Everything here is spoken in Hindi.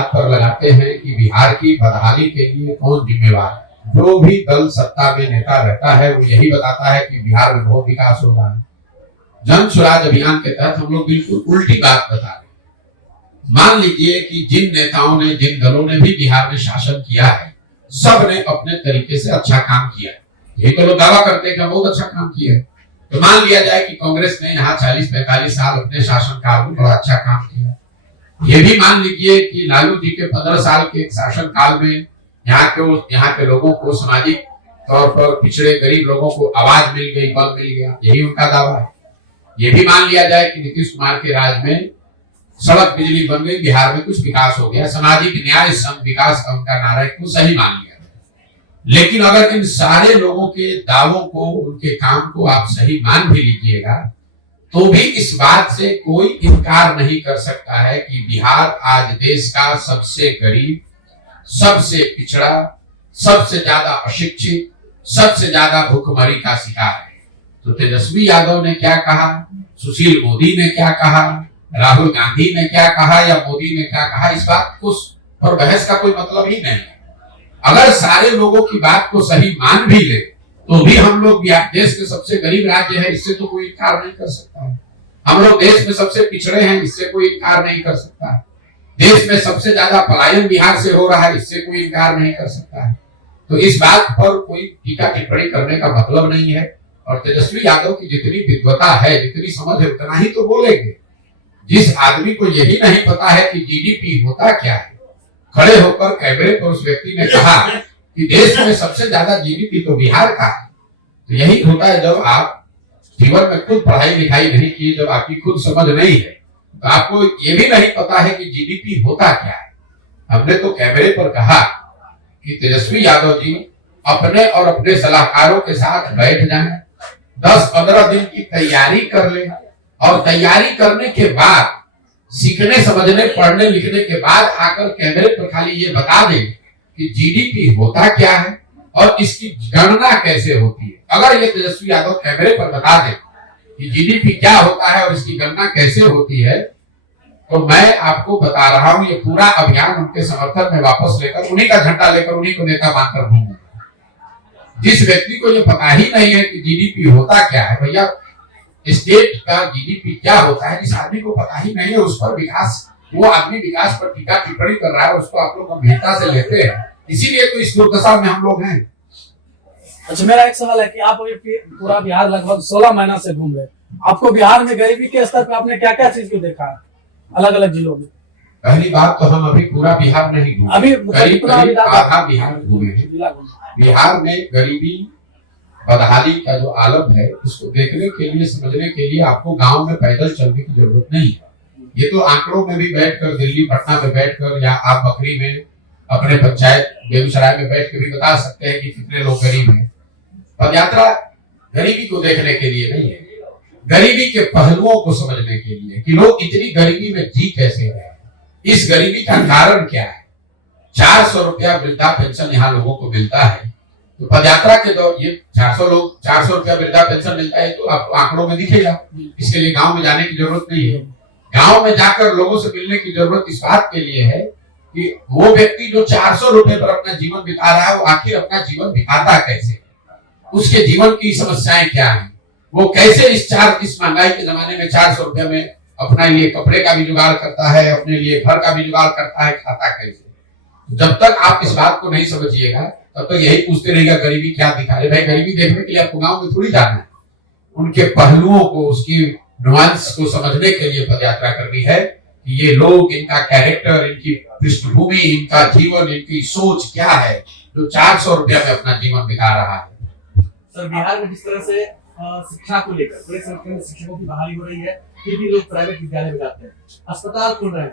बात पर लगाते हैं कि बिहार की बदहाली के लिए कौन जिम्मेवार है। जो भी दल सत्ता में नेता रहता है वो यही बताता है कि बिहार में बहुत विकास हो रहा है। जन स्वराज अभियान के तहत हम लोग बिल्कुल उल्टी बात बता रहे हैं। मान लीजिए कि जिन नेताओं ने, जिन दलों ने भी बिहार में शासन किया है, सब ने अपने तरीके से अच्छा काम किया। यही तो लोग दावा करते हैं कि बहुत अच्छा काम किया है। तो मान लिया जाए कि कांग्रेस ने यहाँ 40-45 साल अपने शासन काल में बड़ा अच्छा काम किया। ये भी मान लीजिए कि लालू जी के 15 साल के शासन काल में यहाँ के लोगों को सामाजिक तौर पर पिछड़े गरीब लोगों को आवाज मिल गई, बल मिल गया। यही उनका दावा है। ये भी मान लिया जाए कि नीतीश कुमार के राज में सड़क बिजली बन गई, बिहार में कुछ विकास हो गया, सामाजिक न्याय सम विकास का उनका नारा को सही मान लिया। लेकिन अगर इन सारे लोगों के दावों को, उनके काम को आप सही मान भी लीजिएगा, तो भी इस बात से कोई इनकार नहीं कर सकता है कि बिहार आज देश का सबसे गरीब, सबसे पिछड़ा, सबसे ज्यादा अशिक्षित, सबसे ज्यादा भूखमरी का शिकार है। तो तेजस्वी यादव ने क्या कहा, सुशील मोदी ने क्या कहा, राहुल गांधी ने क्या कहा या मोदी ने क्या कहा, इस बात को पर बहस का कोई मतलब ही नहीं। अगर सारे लोगों की बात को सही मान भी ले तो भी हम लोग देश के सबसे गरीब राज्य है, इससे तो कोई इनकार नहीं कर सकता है। हम लोग देश में सबसे पिछड़े हैं, इससे कोई इनकार नहीं कर सकता है। देश में सबसे ज्यादा पलायन बिहार से हो रहा है, इससे कोई इनकार नहीं कर सकता है। तो इस बात पर कोई टीका टिप्पणी करने का मतलब नहीं है। और तेजस्वी यादव की जितनी विद्वता है, जितनी समझ है, उतना ही तो बोलेंगे। जिस आदमी को यही नहीं पता है कि जीडीपी होता क्या है, खड़े होकर कैमरे पर उस व्यक्ति ने कहा कि देश में सबसे ज्यादा जीडीपी तो बिहार का है। तो यही होता है जब आप जीवन में खुद पढ़ाई लिखाई नहीं की, जब आपकी खुद समझ नहीं है, तो आपको ये भी नहीं पता है कि जीडीपी होता क्या है। हमने तो कैमरे पर कहा कि तेजस्वी यादव जी अपने और अपने सलाहकारों के साथ बैठ जाएं, 10-15 दिन की तैयारी कर ले, और तैयारी करने के बाद, सीखने समझने पढ़ने लिखने के बाद आकर कैमरे पर खाली ये बता दें कि जीडीपी होता क्या है और इसकी गणना कैसे होती है। अगर ये तेजस्वी यादव कैमरे पर बता दें कि जीडीपी क्या होता है और इसकी गणना कैसे होती है, तो मैं आपको बता रहा हूं, ये पूरा अभियान उनके समर्थन में वापस लेकर, उन्हीं का झंडा लेकर, उन्हीं को नेता मानकर घूमूंगा। जिस व्यक्ति को ये पता ही नहीं है कि जीडीपी होता क्या है, भैया स्टेट का जीडीपी क्या होता है, जिस आदमी को पता ही नहीं है, उस पर विकास, वो आदमी विकास पर टीका टिप्पणी कर रहा है, उसको आप लोग गंभीरता से लेते हैं। इसीलिए तो इस दुर्दशा में हम लोग हैं। अच्छा, मेरा एक सवाल है कि आप पूरा बिहार लगभग 16 महीना से घूम रहे, आपको बिहार में गरीबी के स्तर पे आपने क्या क्या चीज को देखा अलग अलग जिलों में? पहली बात तो हम अभी पूरा बिहार नहीं घूमे, अभी करीब आधा बिहार घूमे हैं। बिहार में गरीबी बदहाली का जो आलम है, उसको देखने के लिए, समझने के लिए आपको गांव में पैदल चलने की जरूरत नहीं है। ये तो आंकड़ों में भी बैठकर, दिल्ली पटना में बैठकर, या आप बकरी में अपने पंचायत बेगूसराय में बैठ के भी बता सकते हैं कि कितने लोग गरीब हैं। पदयात्रा गरीबी को देखने के लिए नहीं है, गरीबी के पहलुओं को समझने के लिए कि लोग इतनी गरीबी में जी कैसे रहे हैं, इस गरीबी का कारण क्या है। 400 रुपया वृद्धा पेंशन यहाँ लोगों को मिलता है, तो पदयात्रा के दौर ये 400 रुपया वृद्धा पेंशन मिलता है, तो आपको आंकड़ों में दिखेगा। इसके लिए गांव में जाने की जरूरत नहीं है। गांव में जाकर लोगों से मिलने की जरूरत इस बात के लिए है कि वो व्यक्ति जो 400 रुपए पर अपना जीवन बिता रहा है, वो आखिर अपना जीवन बिताता कैसे, उसके जीवन की समस्याएं क्या है, वो कैसे इस महंगाई के जमाने में 400 रुपए में अपने लिए कपड़े का भी जुगाड़ करता है, अपने लिए घर का भी जुगाड़ करता है, खाता कैसे। जब तक आप इस बात को नहीं समझिएगा, तब तो यही पूछते रहेगा गरीबी क्या दिखा रहे। भाई, गरीबी देखने के लिए आपको गांव में थोड़ी जाना है, उनके पहलुओं को, उसकी नुआंस को समझने के लिए पदयात्रा करनी है कि ये लोग, इनका कैरेक्टर, इनकी पृष्ठभूमि, इनका जीवन, इनकी सोच क्या है, जो 400 रुपया में अपना जीवन बिता रहा है। सर, बिहार में जिस तरह से शिक्षा को लेकर बड़े संख्या में शिक्षकों की बहाली हो रही है, फिर भी लोग प्राइवेट विद्यालय में जाते हैं, अस्पताल खुल रहे हैं,